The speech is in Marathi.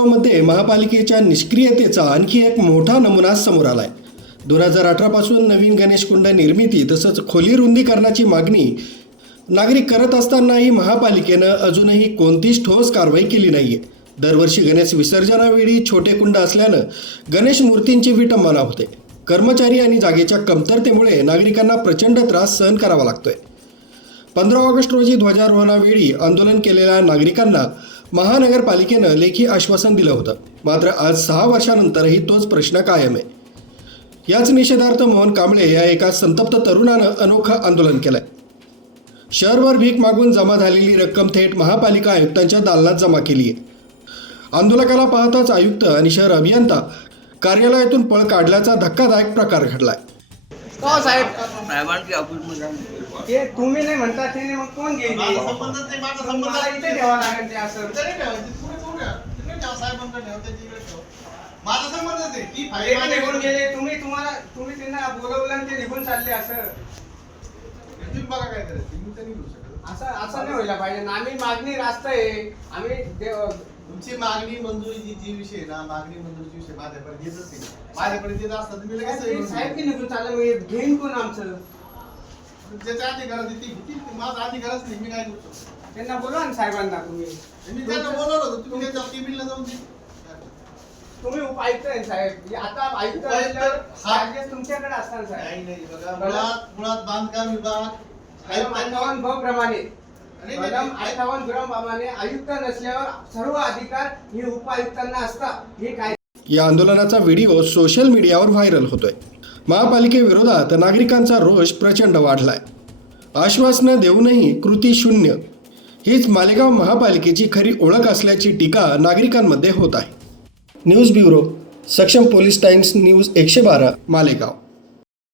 कामांमध्ये महापालिकेच्या निष्क्रियतेचा आणखी एक मोठा नमुना समोर आलाय. दोन हजार अठरापासून नवीन गणेश कुंड निर्मिती तसंच खोली रुंदीकरणाची मागणी नागरिक करत असतानाही महापालिकेनं अजूनही कोणतीच ठोस कारवाई केली नाहीये. दरवर्षी गणेश विसर्जनावेळी छोटे कुंड असल्यानं गणेश मूर्तींची विटंबना होते. कर्मचारी आणि जागेच्या कमतरतेमुळे नागरिकांना प्रचंड त्रास सहन करावा लागतोय. पंधरा ऑगस्ट रोजी ध्वजारोहणावेळी आंदोलन केलेल्या नागरिकांना महानगरपालिकेनं लेखी आश्वासन दिलं होतं. मात्र आज सहा वर्षानंतरही तोच प्रश्न कायम आहे. याच निषेधार्थ मोहन कांबळे या एका संतप्त तरुणानं अनोखं आंदोलन केलंय. शहरभर भीक मागून जमा झालेली रक्कम थेट महापालिका आयुक्तांच्या दालनात जमा केली आहे. आंदोलकाला पाहताच आयुक्त आणि शहर अभियंता कार्यालयातून पळ काढल्याचा धक्कादायक प्रकार घडलाय. ते तुम्ही नाही म्हणता ते नाही मग कोण घेईल माझा संबंधच नाही, माझा संबंध मला इथे ठेवा लागेल ते असं तिकडे ठेवायची, पुढे ठेवूया. तिकडे ठेवा, साहेबांकडे ठेवा, त्याच्या इकडे ठेवा. माझा संबंधच नाही. ती फाईल निघून गेले तुम्ही तुम्हाला तुम्ही त्यांना बोलवलं आणि ते निघून चालले असं तुम्ही काय करायचं मी तर नाही करू शकत. असं असं नाही व्हायला पाहिजे. आम्ही मागणी रास्त आहे आम्ही तुमची मागणी मंजुरीची जी विषय ना मागणी मंजुरीची विषय माझ्यापर्यंत येतच नाही येत असतात मी लगेच साहेब की. निघून चाललं घेईन कोण आमचं ज्याच्या अधिकारात आहे ती घेतील. ते माझा अधिकारच नाही मी काय त्यांना बोलवा ना साहेबांना तुम्ही मी त्यांना बोलवलं होतं तुम्ही त्यांच्या केबिनला जाऊन दे. तुम्ही उपायुक्त आहे साहेब आता आयुक्त उपायुक्त, असल्यावर हा. charges तुमच्याकडे असतात साहेब नाही नाही बघा मुळात मुळात बांधकाम विभाग प्रमाणे ब प्रमाणे आयुक्त नसल्यावर सर्व अधिकार हे उपायुक्तांना असतात हे काय या आंदोलनाचा व्हिडिओ सोशल मीडियावर व्हायरल होतोय महापालिकेविरोधात नागरिकांचा रोष प्रचंड वाढलाय. आश्वासनं देऊनही कृती शून्य. हीच मालेगाव महापालिकेची खरी ओळख असल्याची टीका नागरिकांमध्ये होत आहे. News bureau Saksham police times news एकशे बारा मालेगाव.